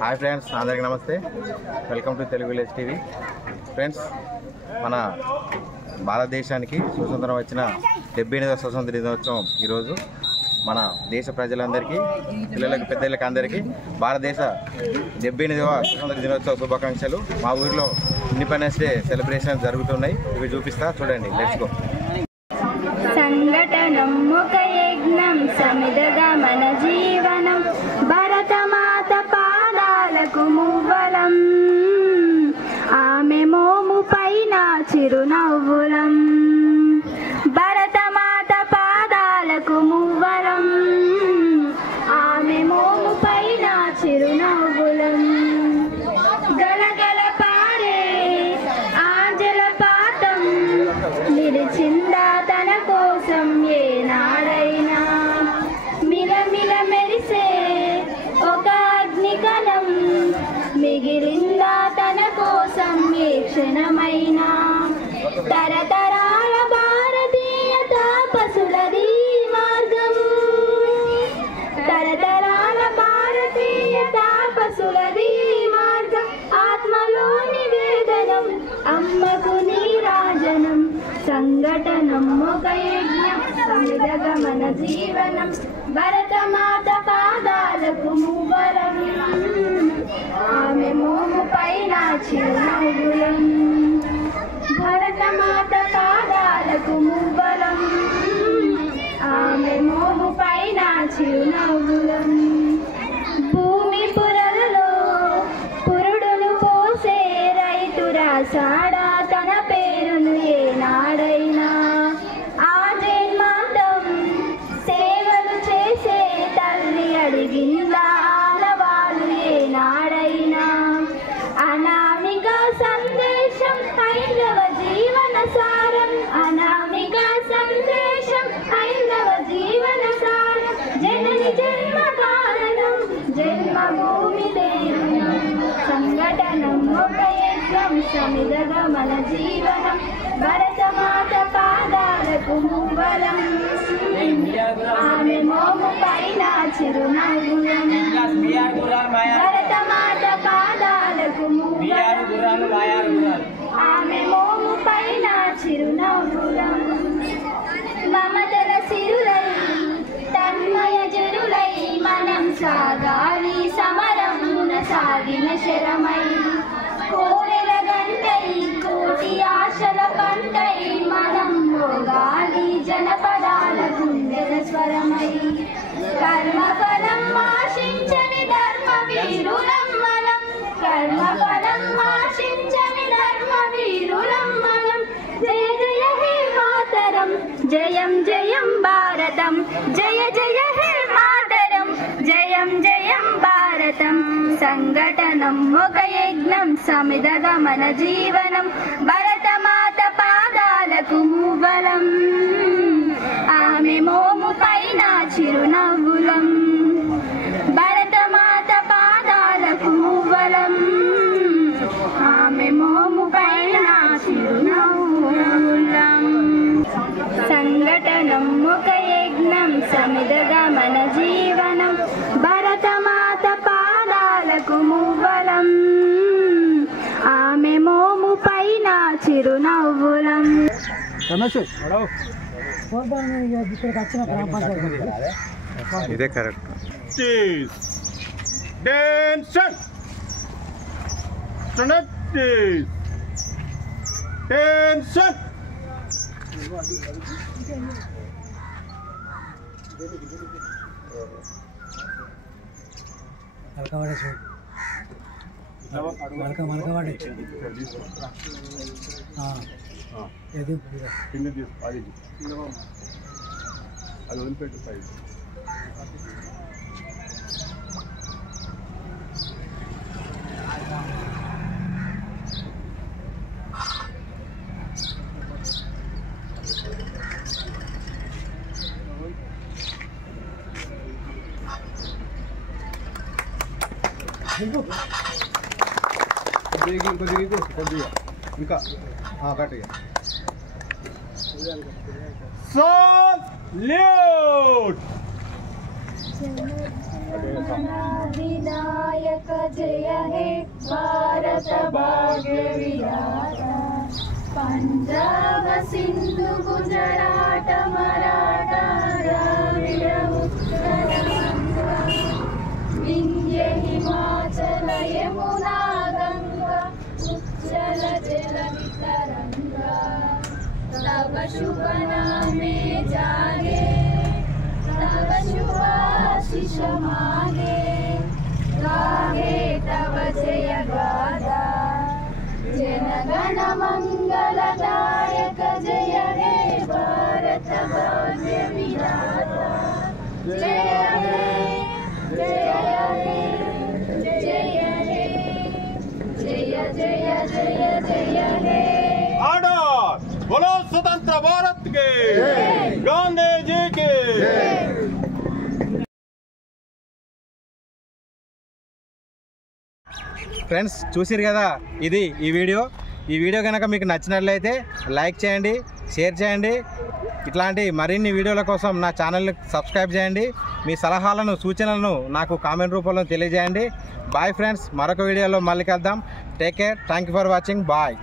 Hi friends, అందరికీ నమస్తే. Welcome to Telugu village TV. Friends, మన భారతదేశానికి స్వతంత్రం వచ్చిన 78వ స్వతంత్ర దినోత్సవం ఈరోజు. మన దేశ ప్రజలందరికీ, పిల్లలకి, పెద్దలకి అందరికీ భారతదేశ 78వ స్వతంత్ర దినోత్సవ శుభాకాంక్షలు. మా ఊరిలో ఇండిపెండెన్స్ డే సెలబ్రేషన్ జరుగుతున్నాయి. ఇవి చూపిస్తా, చూడండి. Let's go. సంఘటనం ఒక యజ్ఞం సమిదగా మన జీవనం, భరతమాత పాదాలకు మువ్వలం, ఆమె మోము పైన చిరునవ్వులం. భరతమాత పాదాలకు మువ్వలం, ఆమె మోము పైన చిరునవ్వులం. గలగల పారే ఆంజల పాతం నిలిచిందా తన కోసం ఏనాడైనా. మిలమిల మెరిసే ఒక అగ్నికణం మిగిలిందా తన కోసం ఏ క్షణమైనా. తరతరాల భారతీయ తాపసులది మార్గం, తరతరాల భారతీయ తాపసులది మార్గం. ఆత్మలోని వేదనం అమ్మకు నీరాజనం. సంఘటనం ఒక యజ్ఞం సమిదగా మన జీవనం, భరతమాత పాదాలకు మువ్వలం, ఆమె మోము పైన చిరునవ్వులం. భరతమాత పాదాలకు మువ్వలం, ఆమె మోము పైన చిరునవ్వులం. భూమి పురలలో పురుడును పోసే రైతు రాసాడా తన పేరును ఏనాడైనా. ఆ జన్మాంతం సేవలు చేసే తల్లి అడిగిందా ఆనవాళ్ళు ఏనాడైనా. అనామిక సందేశం హైందవ జీవన సారం, అనామిక సందేశం హైందవ జీవన సారం. జనని జన్మ కారణం జన్మభూమి దేవనం. సంఘటనం ఒక యజ్ఞం సమిదగా మన జీవనం, భరతమాత పాదాలకు మువ్వలం, ఆమె మోము పైన చిరునవ్వులం. భరతమాత పాదాలకు మువ్వలం, ఆమె మోము పైన చిరునవ్వులం. మమతల సిరులై తన్మయ జరులై మనం సాగాలి సమరమున సాగిన శరమై. కోరెల గంటై కోటి ఆశల పంటై మనం మోగాలి జనపదాల గుండెల స్వరమై. కర్మఫలం ఆశించని ధర్మ వీరులం మనం, కర్మఫలం ఆశించని ధర్మ వీరులం మనం. జయ జయ హే మాతరం, జయం జయం భారతం, జయ జయ హే మాతరం, జయం జయం భారతం. సంఘటనం ఒక యజ్ఞం సమిదగా మన జీవనం, భరతమాత పాదాలకు మువ్వలం, ఆమె మోము పైన చిరునవ్వులం. భరతమాత పాదాలకు మువ్వలం, ఆమె మోము పైన చిరునవ్వులం. సంఘటనం ఒక యజ్ఞం సమిదగా మన జీవనం, భరతమాత పాదాలకు మువ్వలం, ఆమె మోము పైన చిరునవ్వులం. ఇదే కరెక్ట్. అది వదిలిపెట్టు సైడ్. కొద్దిగా ఇంకా గట్టిగా. विनायक जय భారత భాగ్య విధాత పంజాబ సింధు గుజరాట మరాఠా ద్రావిడ ఉత్తర వింధ్య హిమాచల యమునా గంగా ఉజ్జల జల వితరంగా तब शुभ नामे जागे तब शुभ आशीष मागे गाहे तब जय गाथा जनगण मंगलदायक जय हे भारत भाग्य विधाता जय हे जय हे जय हे जय जय जय जय हे बोलो स्वतंत्र भारत के गांधी जी के ఫ్రెండ్స్ చూసిరు కదా ఇది ఈ వీడియో కనుక మీకు నచ్చినట్లయితే లైక్ చేయండి, షేర్ చేయండి. ఇట్లాంటి మరిన్ని వీడియోల కోసం నా ఛానల్ని సబ్స్క్రైబ్ చేయండి. మీ సలహాలను సూచనలను నాకు కామెంట్ రూపంలో తెలియజేయండి. బాయ్ ఫ్రెండ్స్, మరొక వీడియోలో మళ్ళీ కలుద్దాం. Take care, thank you for watching. Bye.